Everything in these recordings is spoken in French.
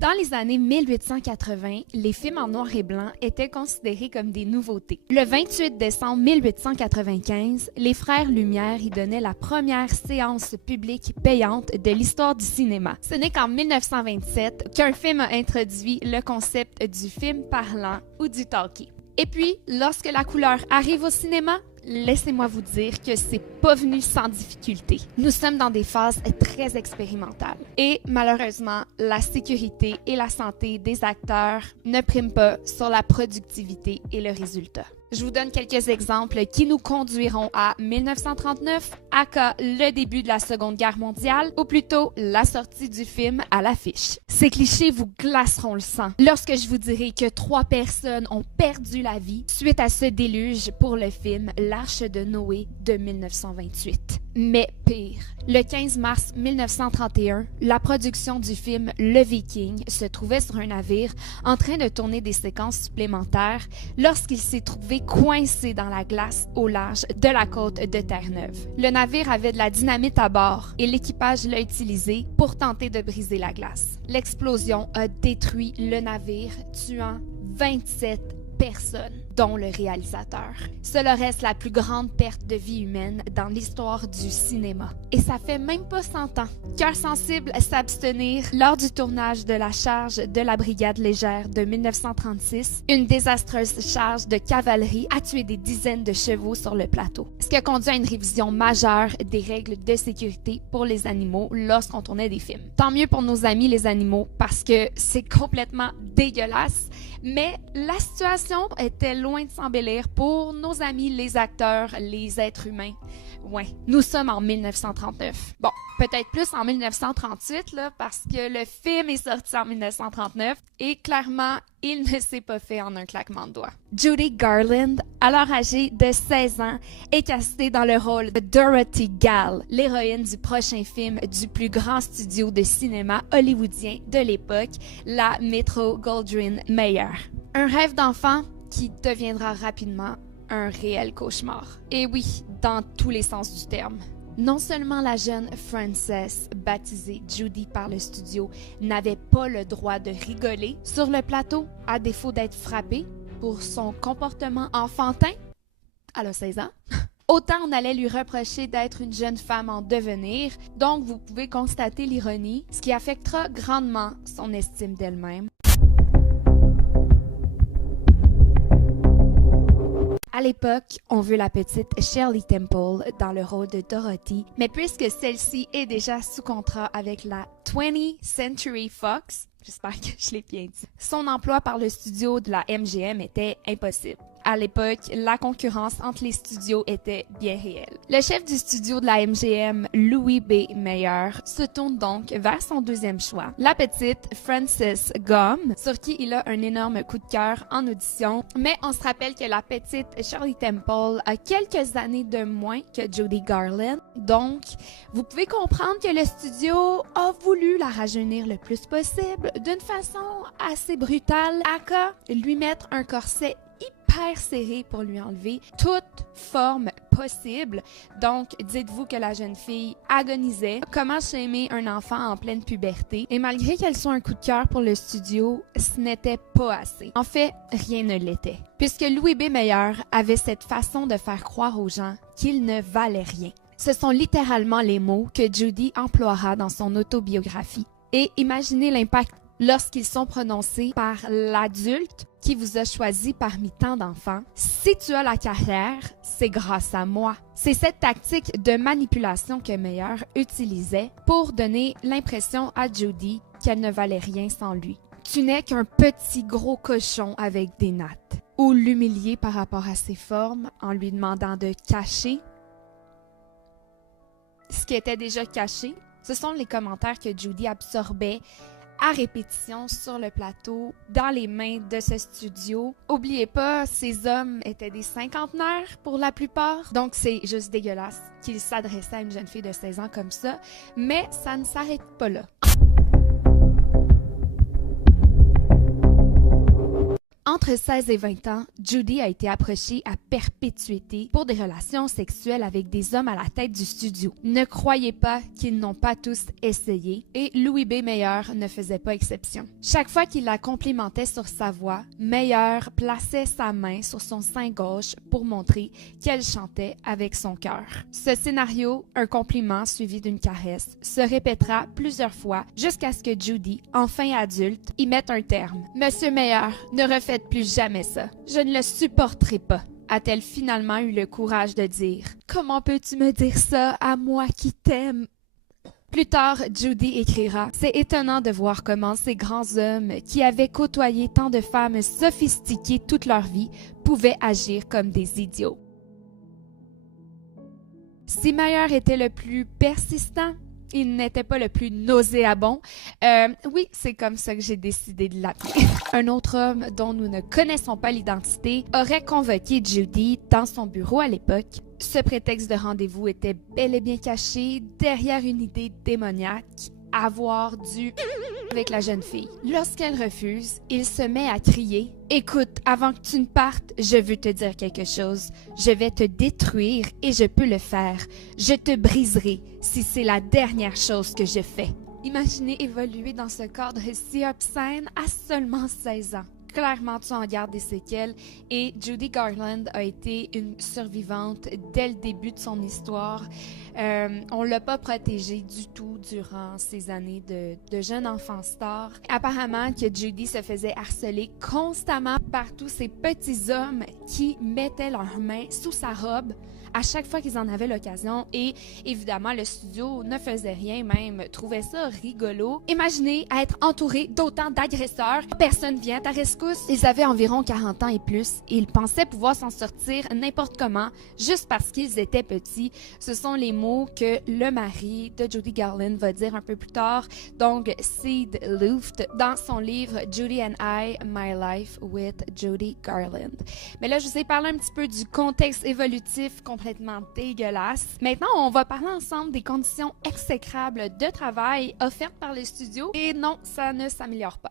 Dans les années 1880, les films en noir et blanc étaient considérés comme des nouveautés. Le 28 décembre 1895, les frères Lumière y donnaient la première séance publique payante de l'histoire du cinéma. Ce n'est qu'en 1927 qu'un film a introduit le concept du film parlant ou du talkie. Et puis, lorsque la couleur arrive au cinéma, laissez-moi vous dire que c'est pas venu sans difficulté. Nous sommes dans des phases très expérimentales. Et malheureusement, la sécurité et la santé des acteurs ne priment pas sur la productivité et le résultat. Je vous donne quelques exemples qui nous conduiront à 1939, aka le début de la Seconde Guerre mondiale, ou plutôt la sortie du film à l'affiche. Ces clichés vous glaceront le sang lorsque je vous dirai que 3 personnes ont perdu la vie suite à ce déluge pour le film L'Arche de Noé de 1928. Mais pire, le 15 mars 1931, la production du film Le Viking se trouvait sur un navire en train de tourner des séquences supplémentaires lorsqu'il s'est trouvé coincé dans la glace au large de la côte de Terre-Neuve. Le navire avait de la dynamite à bord et l'équipage l'a utilisé pour tenter de briser la glace. L'explosion a détruit le navire, tuant 27 personnes, dont le réalisateur. Cela reste la plus grande perte de vie humaine dans l'histoire du cinéma. Et ça fait même pas 100 ans. Cœur sensible s'abstenir lors du tournage de la charge de la brigade légère de 1936. Une désastreuse charge de cavalerie a tué des dizaines de chevaux sur le plateau, ce qui a conduit à une révision majeure des règles de sécurité pour les animaux lorsqu'on tournait des films. Tant mieux pour nos amis les animaux parce que c'est complètement dégueulasse, mais la situation était loin de s'embellir pour nos amis les acteurs, les êtres humains. Ouais, nous sommes en 1939. Bon, peut-être plus en 1938, là, parce que le film est sorti en 1939 et clairement, il ne s'est pas fait en un claquement de doigts. Judy Garland, alors âgée de 16 ans, est castée dans le rôle de Dorothy Gale, l'héroïne du prochain film du plus grand studio de cinéma hollywoodien de l'époque, la Metro-Goldwyn-Mayer. Un rêve d'enfant qui deviendra rapidement un réel cauchemar. Et oui, dans tous les sens du terme. Non seulement la jeune Frances, baptisée Judy par le studio, n'avait pas le droit de rigoler sur le plateau, à défaut d'être frappée pour son comportement enfantin, elle a 16 ans, autant on allait lui reprocher d'être une jeune femme en devenir, donc vous pouvez constater l'ironie, ce qui affectera grandement son estime d'elle-même. À l'époque, on veut la petite Shirley Temple dans le rôle de Dorothy, mais puisque celle-ci est déjà sous contrat avec la 20th Century Fox, j'espère que je l'ai bien dit, son emploi par le studio de la MGM était impossible. À l'époque, la concurrence entre les studios était bien réelle. Le chef du studio de la MGM, Louis B. Mayer, se tourne donc vers son deuxième choix, la petite Frances Gumm, sur qui il a un énorme coup de cœur en audition. Mais on se rappelle que la petite Shirley Temple a quelques années de moins que Judy Garland. Donc, vous pouvez comprendre que le studio a voulu la rajeunir le plus possible d'une façon assez brutale, aka lui mettre un corset hyper serré pour lui enlever toute forme possible. Donc, dites-vous que la jeune fille agonisait. Comment shamer un enfant en pleine puberté? Et malgré qu'elle soit un coup de cœur pour le studio, ce n'était pas assez. En fait, rien ne l'était. Puisque Louis B. Mayer avait cette façon de faire croire aux gens qu'il ne valait rien. Ce sont littéralement les mots que Judy emploiera dans son autobiographie. Et imaginez l'impact lorsqu'ils sont prononcés par l'adulte qui vous a choisi parmi tant d'enfants. Si tu as la carrière, c'est grâce à moi. C'est cette tactique de manipulation que Mayer utilisait pour donner l'impression à Judy qu'elle ne valait rien sans lui. Tu n'es qu'un petit gros cochon avec des nattes. Ou l'humilier par rapport à ses formes en lui demandant de cacher ce qui était déjà caché. Ce sont les commentaires que Judy absorbait à répétition sur le plateau, dans les mains de ce studio. Oubliez pas, ces hommes étaient des cinquantenaires pour la plupart, donc c'est juste dégueulasse qu'ils s'adressaient à une jeune fille de 16 ans comme ça, mais ça ne s'arrête pas là. Entre 16 et 20 ans, Judy a été approchée à perpétuité pour des relations sexuelles avec des hommes à la tête du studio. Ne croyez pas qu'ils n'ont pas tous essayé et Louis B. Mayer ne faisait pas exception. Chaque fois qu'il la complimentait sur sa voix, Mayer plaçait sa main sur son sein gauche pour montrer qu'elle chantait avec son cœur. Ce scénario, un compliment suivi d'une caresse, se répétera plusieurs fois jusqu'à ce que Judy, enfin adulte, y mette un terme. « Monsieur Mayer, ne refaites plus jamais ça. Je ne le supporterai pas. » A-t-elle finalement eu le courage de dire « Comment peux-tu me dire ça à moi qui t'aime? » Plus tard, Judy écrira « C'est étonnant de voir comment ces grands hommes qui avaient côtoyé tant de femmes sophistiquées toute leur vie pouvaient agir comme des idiots. » Si Mayer était le plus persistant, il n'était pas le plus nauséabond. Oui, c'est comme ça que j'ai décidé de l'appeler. Un autre homme dont nous ne connaissons pas l'identité aurait convoqué Judy dans son bureau à l'époque. Ce prétexte de rendez-vous était bel et bien caché derrière une idée démoniaque, avoir du avec la jeune fille. Lorsqu'elle refuse, il se met à crier « Écoute, avant que tu ne partes, je veux te dire quelque chose. Je vais te détruire et je peux le faire. Je te briserai si c'est la dernière chose que je fais. » Imaginez évoluer dans ce cadre si obscène à seulement 16 ans. Clairement, tu en gardes des séquelles et Judy Garland a été une survivante dès le début de son histoire. On l'a pas protégée du tout durant ces années de jeune enfant star. Apparemment que Judy se faisait harceler constamment par tous ces petits hommes qui mettaient leurs mains sous sa robe à chaque fois qu'ils en avaient l'occasion et évidemment le studio ne faisait rien, même trouvait ça rigolo. Imaginez être entouré d'autant d'agresseurs, personne vient à ta rescousse. Ils avaient environ 40 ans et plus et ils pensaient pouvoir s'en sortir n'importe comment juste parce qu'ils étaient petits. Ce sont les mots que le mari de Judy Garland va dire un peu plus tard, donc Sid Luft, dans son livre Judy and I, My Life with Judy Garland. Mais là, je vous ai parlé un petit peu du contexte évolutif complètement dégueulasse. Maintenant, on va parler ensemble des conditions exécrables de travail offertes par les studios. Et non, ça ne s'améliore pas.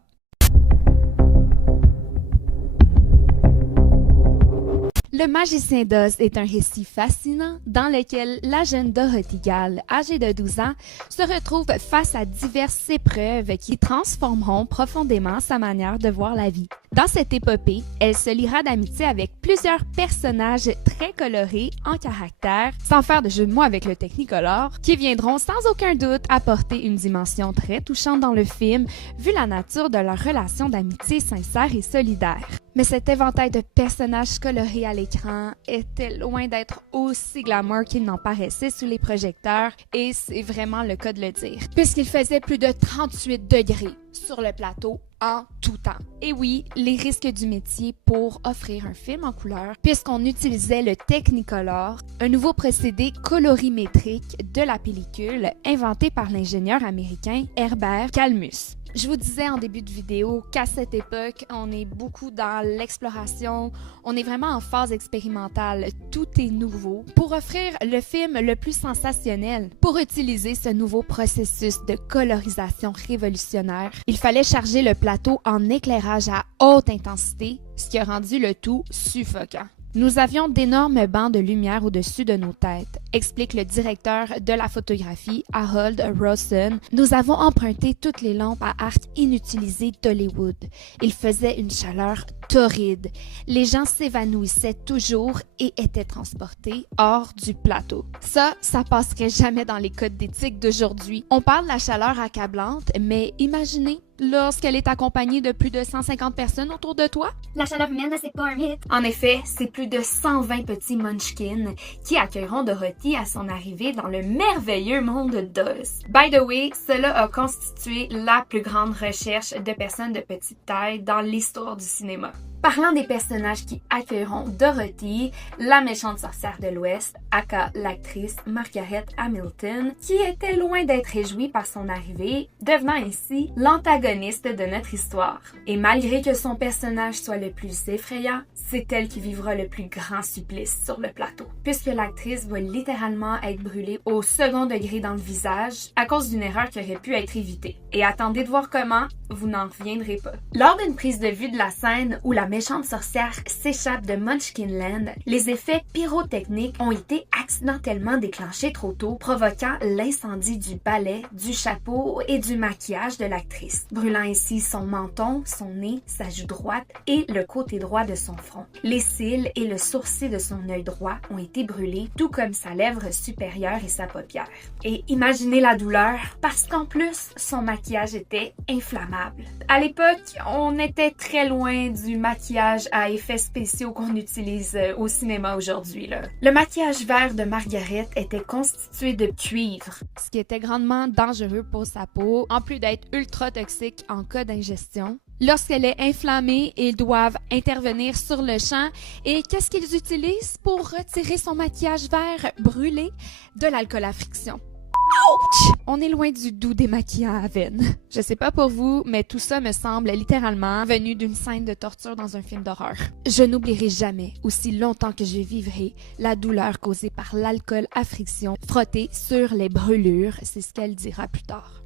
Le Magicien d'Oz est un récit fascinant dans lequel la jeune Dorothy Gale, âgée de 12 ans, se retrouve face à diverses épreuves qui transformeront profondément sa manière de voir la vie. Dans cette épopée, elle se liera d'amitié avec plusieurs personnages très colorés en caractère, sans faire de jeu de mots avec le Technicolor, qui viendront sans aucun doute apporter une dimension très touchante dans le film, vu la nature de leur relation d'amitié sincère et solidaire. Mais cet éventail de personnages colorés à l'écran était loin d'être aussi glamour qu'il n'en paraissait sous les projecteurs, et c'est vraiment le cas de le dire, puisqu'il faisait plus de 38 degrés sur le plateau en tout temps. Et oui, les risques du métier pour offrir un film en couleur, puisqu'on utilisait le Technicolor, un nouveau procédé colorimétrique de la pellicule inventé par l'ingénieur américain Herbert Kalmus. Je vous disais en début de vidéo qu'à cette époque, on est beaucoup dans l'exploration, on est vraiment en phase expérimentale, tout est nouveau. Pour offrir le film le plus sensationnel, pour utiliser ce nouveau processus de colorisation révolutionnaire, il fallait charger le plateau en éclairage à haute intensité, ce qui a rendu le tout suffocant. Nous avions d'énormes bancs de lumière au-dessus de nos têtes, explique le directeur de la photographie, Harold Rawson. Nous avons emprunté toutes les lampes à arc inutilisées d'Hollywood. Il faisait une chaleur torride. Les gens s'évanouissaient toujours et étaient transportés hors du plateau. Ça passerait jamais dans les codes d'éthique d'aujourd'hui. On parle de la chaleur accablante, mais imaginez lorsqu'elle est accompagnée de plus de 150 personnes autour de toi. La chaleur humaine, c'est pas un mythe. En effet, c'est plus de 120 petits munchkins qui accueilleront Dorothy à son arrivée dans le merveilleux monde d'Oz. By the way, cela a constitué la plus grande recherche de personnes de petite taille dans l'histoire du cinéma. Parlant des personnages qui accueilleront Dorothy, la méchante sorcière de l'Ouest, aka l'actrice Margaret Hamilton, qui était loin d'être réjouie par son arrivée, devenant ainsi l'antagoniste de notre histoire. Et malgré que son personnage soit le plus effrayant, c'est elle qui vivra le plus grand supplice sur le plateau, puisque l'actrice va littéralement être brûlée au second degré dans le visage à cause d'une erreur qui aurait pu être évitée. Et attendez de voir comment, vous n'en reviendrez pas. Lors d'une prise de vue de la scène où la méchante sorcière s'échappe de Munchkinland, les effets pyrotechniques ont été accidentellement déclenchés trop tôt, provoquant l'incendie du balai, du chapeau et du maquillage de l'actrice, brûlant ainsi son menton, son nez, sa joue droite et le côté droit de son front. Les cils et le sourcil de son œil droit ont été brûlés, tout comme sa lèvre supérieure et sa paupière. Et imaginez la douleur, parce qu'en plus, son maquillage était inflammable. À l'époque, on était très loin du maquillage à effets spéciaux qu'on utilise au cinéma aujourd'hui. Le maquillage vert de Margaret était constitué de cuivre, ce qui était grandement dangereux pour sa peau, en plus d'être ultra toxique en cas d'ingestion. Lorsqu'elle est inflammée, ils doivent intervenir sur le champ. Et qu'est-ce qu'ils utilisent pour retirer son maquillage vert brûlé? De l'alcool à friction. Ouch! On est loin du doux démaquillant à veine. Je sais pas pour vous, mais tout ça me semble littéralement venu d'une scène de torture dans un film d'horreur. Je n'oublierai jamais, aussi longtemps que je vivrai, la douleur causée par l'alcool à friction frotté sur les brûlures, c'est ce qu'elle dira plus tard.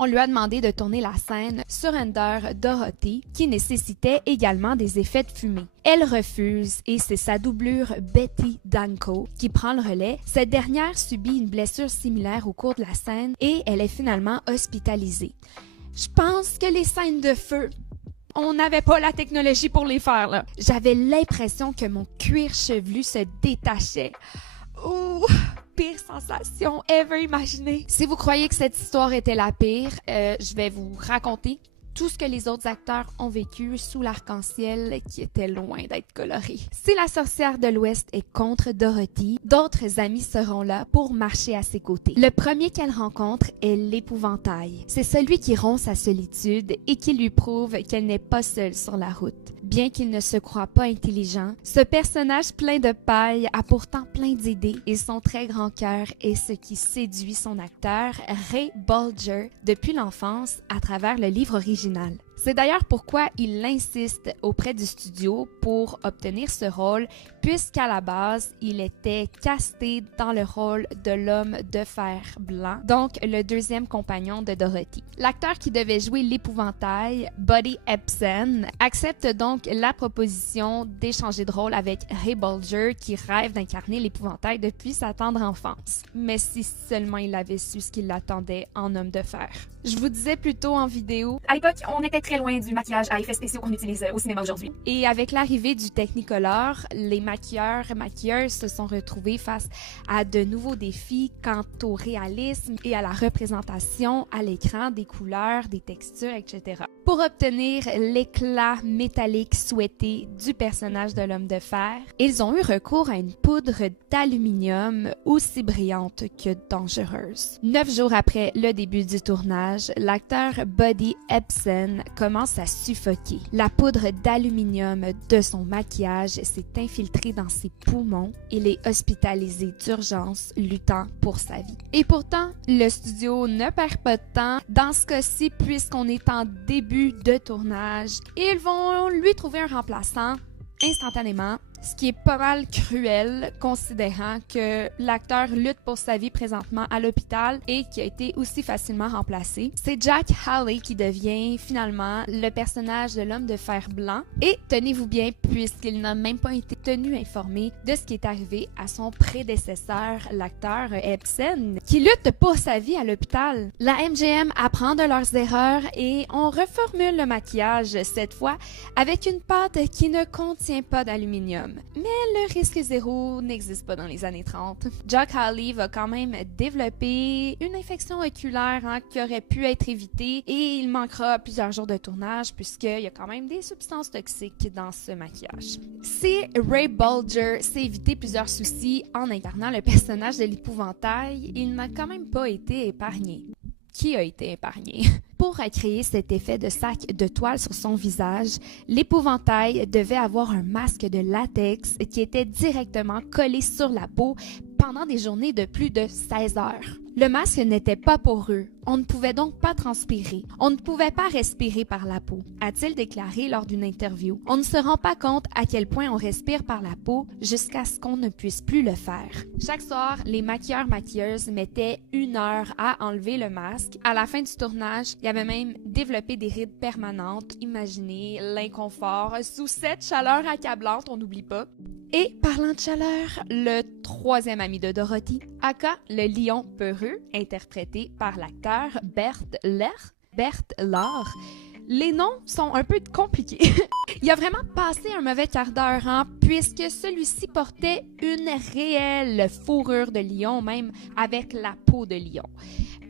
On lui a demandé de tourner la scène Surrender Dorothy, qui nécessitait également des effets de fumée. Elle refuse et c'est sa doublure Betty Danko qui prend le relais. Cette dernière subit une blessure similaire au cours de la scène et elle est finalement hospitalisée. Je pense que les scènes de feu, on n'avait pas la technologie pour les faire, là. J'avais l'impression que mon cuir chevelu se détachait. Ouh! Pire sensation ever imaginée. Si vous croyez que cette histoire était la pire, je vais vous raconter tout ce que les autres acteurs ont vécu sous l'arc-en-ciel qui était loin d'être coloré. Si la sorcière de l'Ouest est contre Dorothy, d'autres amis seront là pour marcher à ses côtés. Le premier qu'elle rencontre est l'épouvantail. C'est celui qui rompt sa solitude et qui lui prouve qu'elle n'est pas seule sur la route. Bien qu'il ne se croie pas intelligent, ce personnage plein de paille a pourtant plein d'idées et son très grand cœur est ce qui séduit son acteur, Ray Bolger, depuis l'enfance à travers le livre original. C'est d'ailleurs pourquoi il insiste auprès du studio pour obtenir ce rôle, puisqu'à la base, il était casté dans le rôle de l'homme de fer blanc, donc le deuxième compagnon de Dorothy. L'acteur qui devait jouer l'épouvantail, Buddy Ebsen, accepte donc la proposition d'échanger de rôle avec Ray Bolger, qui rêve d'incarner l'épouvantail depuis sa tendre enfance. Mais si seulement il avait su ce qui l'attendait en homme de fer. Je vous disais plus tôt en vidéo, à l'époque, on était très loin du maquillage à effets spéciaux qu'on utilise au cinéma aujourd'hui. Et avec l'arrivée du Technicolor, les maquilleurs et maquilleuses se sont retrouvés face à de nouveaux défis quant au réalisme et à la représentation à l'écran des couleurs, des textures, etc. Pour obtenir l'éclat métallique souhaité du personnage de l'homme de fer, ils ont eu recours à une poudre d'aluminium aussi brillante que dangereuse. 9 jours après le début du tournage, l'acteur Buddy Ebsen commence à suffoquer. La poudre d'aluminium de son maquillage s'est infiltrée dans ses poumons. Il est hospitalisé d'urgence, luttant pour sa vie. Et pourtant, le studio ne perd pas de temps. Dans ce cas-ci, puisqu'on est en début de tournage, ils vont lui trouver un remplaçant instantanément, ce qui est pas mal cruel considérant que l'acteur lutte pour sa vie présentement à l'hôpital et qui a été aussi facilement remplacé. C'est Jack Haley qui devient finalement le personnage de l'homme de fer blanc et tenez-vous bien puisqu'il n'a même pas été tenu informé de ce qui est arrivé à son prédécesseur, l'acteur Ebsen, qui lutte pour sa vie à l'hôpital. La MGM apprend de leurs erreurs et on reformule le maquillage cette fois avec une pâte qui ne contient pas d'aluminium. Mais le risque zéro n'existe pas dans les années 30. Jack Haley va quand même développer une infection oculaire qui aurait pu être évitée et il manquera plusieurs jours de tournage puisqu'il y a quand même des substances toxiques dans ce maquillage. Si Ray Bolger s'est évité plusieurs soucis en incarnant le personnage de l'épouvantail, il n'a quand même pas été épargné. Qui a été épargné? Pour créer cet effet de sac de toile sur son visage, l'épouvantail devait avoir un masque de latex qui était directement collé sur la peau pendant des journées de plus de 16 heures. Le masque n'était pas poreux, on ne pouvait donc pas transpirer, on ne pouvait pas respirer par la peau, a-t-il déclaré lors d'une interview. On ne se rend pas compte à quel point on respire par la peau jusqu'à ce qu'on ne puisse plus le faire. Chaque soir, les maquilleurs-maquilleuses mettaient 1 heure à enlever le masque. À la fin du tournage, il y avait même développé des rides permanentes. Imaginez l'inconfort sous cette chaleur accablante, on n'oublie pas. Et parlant de chaleur, le 3e ami de Dorothy, Aka, le lion peureux, interprété par l'acteur Bert Lahr. Les noms sont un peu compliqués. Il a vraiment passé un mauvais quart d'heure, puisque celui-ci portait une réelle fourrure de lion, même avec la peau de lion.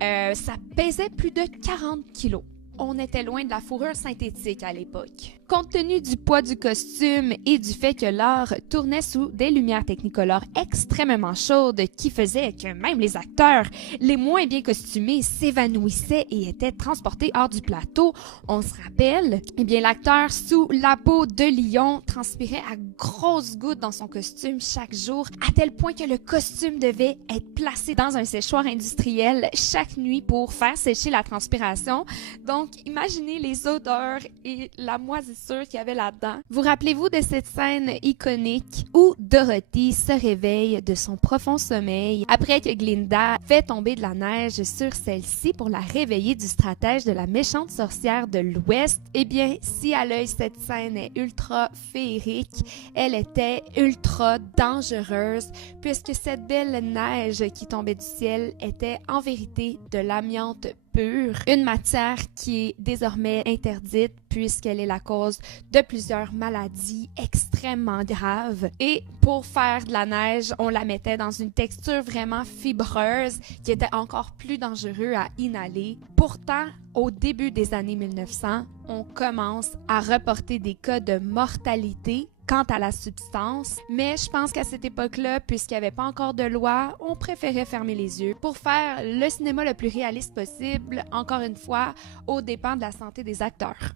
Ça pesait plus de 40 kilos. On était loin de la fourrure synthétique à l'époque. Compte tenu du poids du costume et du fait que l'art tournait sous des lumières technicolores extrêmement chaudes qui faisaient que même les acteurs les moins bien costumés s'évanouissaient et étaient transportés hors du plateau, on se rappelle, l'acteur sous la peau de lion transpirait à grosses gouttes dans son costume chaque jour, à tel point que le costume devait être placé dans un séchoir industriel chaque nuit pour faire sécher la transpiration. Donc, imaginez les odeurs et la moisissure qu'il y avait là-dedans. Vous rappelez-vous de cette scène iconique où Dorothy se réveille de son profond sommeil après que Glinda fait tomber de la neige sur celle-ci pour la réveiller du stratège de la méchante sorcière de l'Ouest? Eh bien, si à l'œil cette scène est ultra féerique, elle était ultra dangereuse puisque cette belle neige qui tombait du ciel était en vérité de l'amiante pure, une matière qui est désormais interdite puisqu'elle est la cause de plusieurs maladies extrêmement graves. Et pour faire de la neige, on la mettait dans une texture vraiment fibreuse qui était encore plus dangereux à inhaler. Pourtant, au début des années 1900, on commence à reporter des cas de mortalité quant à la substance, mais je pense qu'à cette époque-là, puisqu'il n'y avait pas encore de loi, on préférait fermer les yeux pour faire le cinéma le plus réaliste possible, encore une fois, aux dépens de la santé des acteurs.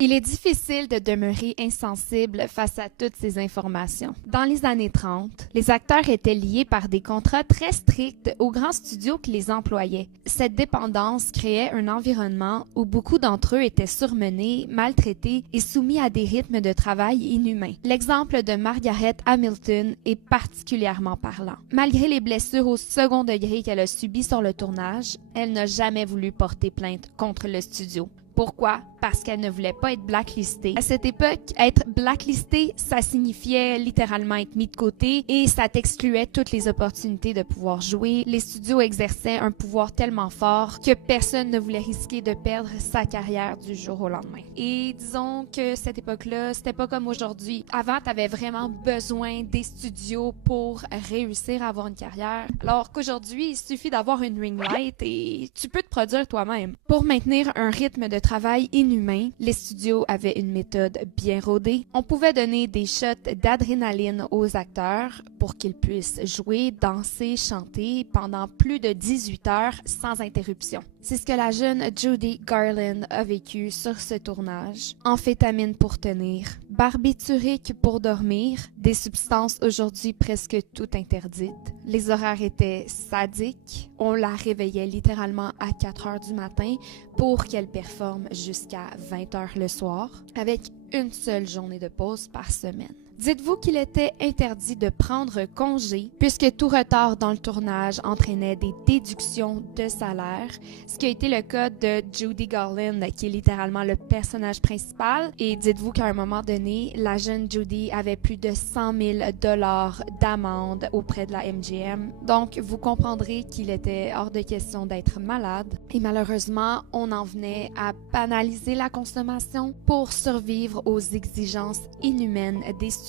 Il est difficile de demeurer insensible face à toutes ces informations. Dans les années 30, les acteurs étaient liés par des contrats très stricts aux grands studios qui les employaient. Cette dépendance créait un environnement où beaucoup d'entre eux étaient surmenés, maltraités et soumis à des rythmes de travail inhumains. L'exemple de Margaret Hamilton est particulièrement parlant. Malgré les blessures au second degré qu'elle a subies sur le tournage, elle n'a jamais voulu porter plainte contre le studio. Pourquoi? Parce qu'elle ne voulait pas être blacklistée. À cette époque, être blacklisté, ça signifiait littéralement être mis de côté et ça t'excluait toutes les opportunités de pouvoir jouer. Les studios exerçaient un pouvoir tellement fort que personne ne voulait risquer de perdre sa carrière du jour au lendemain. Et disons que cette époque-là, c'était pas comme aujourd'hui. Avant, t'avais vraiment besoin des studios pour réussir à avoir une carrière, alors qu'aujourd'hui, il suffit d'avoir une ring light et tu peux te produire toi-même. Pour maintenir un rythme de travail inhumain, les studios avaient une méthode bien rodée. On pouvait donner des shots d'adrénaline aux acteurs pour qu'ils puissent jouer, danser, chanter pendant plus de 18 heures sans interruption. C'est ce que la jeune Judy Garland a vécu sur ce tournage. Amphétamine pour tenir, barbiturique pour dormir, des substances aujourd'hui presque toutes interdites. Les horaires étaient sadiques. On la réveillait littéralement à 4 heures du matin pour qu'elle performe jusqu'à 20 heures le soir, avec une seule journée de pause par semaine. Dites-vous qu'il était interdit de prendre congé puisque tout retard dans le tournage entraînait des déductions de salaire, ce qui a été le cas de Judy Garland, qui est littéralement le personnage principal. Et dites-vous qu'à un moment donné, la jeune Judy avait plus de 100 000 $ d'amende auprès de la MGM. Donc, vous comprendrez qu'il était hors de question d'être malade. Et malheureusement, on en venait à banaliser la consommation pour survivre aux exigences inhumaines des studios.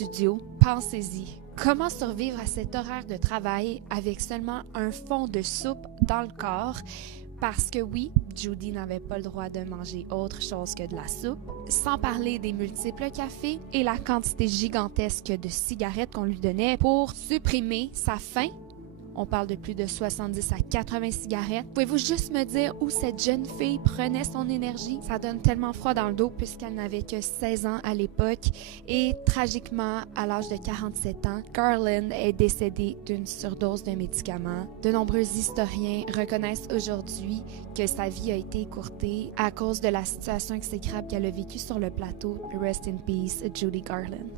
Pensez-y. Comment survivre à cet horaire de travail avec seulement un fond de soupe dans le corps? Parce que oui, Judy n'avait pas le droit de manger autre chose que de la soupe, sans parler des multiples cafés et la quantité gigantesque de cigarettes qu'on lui donnait pour supprimer sa faim. On parle de plus de 70 à 80 cigarettes. Pouvez-vous juste me dire où cette jeune fille prenait son énergie? Ça donne tellement froid dans le dos puisqu'elle n'avait que 16 ans à l'époque et tragiquement, à l'âge de 47 ans, Garland est décédée d'une surdose de médicaments. De nombreux historiens reconnaissent aujourd'hui que sa vie a été écourtée à cause de la situation exécrable qu'elle a vécue sur le plateau. Rest in peace, Judy Garland.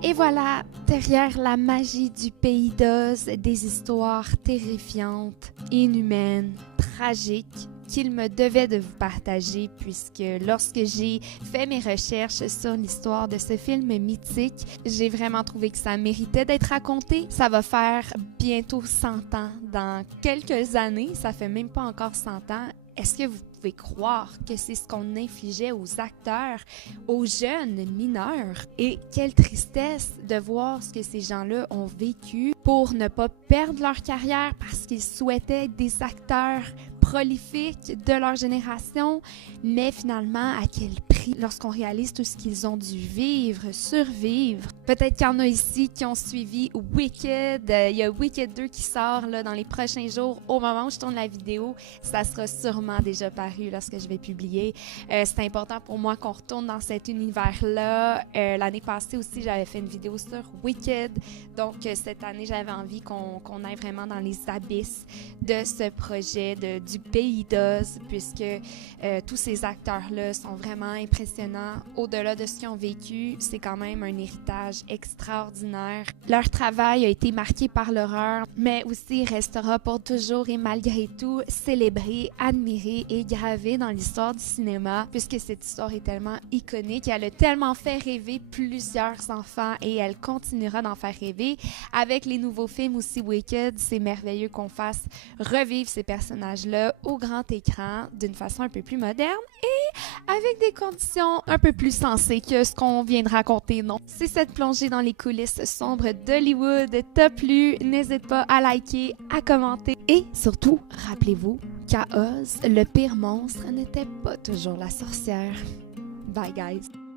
Et voilà, derrière la magie du Pays d'Oz, des histoires terrifiantes, inhumaines, tragiques, qu'il me devait de vous partager puisque lorsque j'ai fait mes recherches sur l'histoire de ce film mythique, j'ai vraiment trouvé que ça méritait d'être raconté. Ça va faire bientôt 100 ans, dans quelques années, ça fait même pas encore 100 ans. Est-ce que vous pouvez croire que c'est ce qu'on infligeait aux acteurs, aux jeunes mineurs? Et quelle tristesse de voir ce que ces gens-là ont vécu pour ne pas perdre leur carrière parce qu'ils souhaitaient être des acteurs prolifiques de leur génération, mais finalement, à quel prix lorsqu'on réalise tout ce qu'ils ont dû vivre, survivre. Peut-être qu'il y en a ici qui ont suivi Wicked. Il y a Wicked 2 qui sort là, dans les prochains jours. Au moment où je tourne la vidéo, ça sera sûrement déjà paru lorsque je vais publier. C'est important pour moi qu'on retourne dans cet univers-là. L'année passée aussi, j'avais fait une vidéo sur Wicked. Donc, cette année, j'avais envie qu'on aille vraiment dans les abysses de ce projet du Pays d'Oz, puisque tous ces acteurs-là sont vraiment impressionnants. Au-delà de ce qu'ils ont vécu, c'est quand même un héritage extraordinaire. Leur travail a été marqué par l'horreur, mais aussi restera pour toujours et malgré tout célébré, admiré et gravé dans l'histoire du cinéma, puisque cette histoire est tellement iconique, elle a tellement fait rêver plusieurs enfants et elle continuera d'en faire rêver. Avec les nouveaux films aussi Wicked, c'est merveilleux qu'on fasse revivre ces personnages-là au grand écran d'une façon un peu plus moderne et avec des conditions un peu plus sensées que ce qu'on vient de raconter, non. Si cette plongée dans les coulisses sombres d'Hollywood t'a plu, n'hésite pas à liker, à commenter et surtout, rappelez-vous qu'à Oz, le pire monstre n'était pas toujours la sorcière. Bye guys!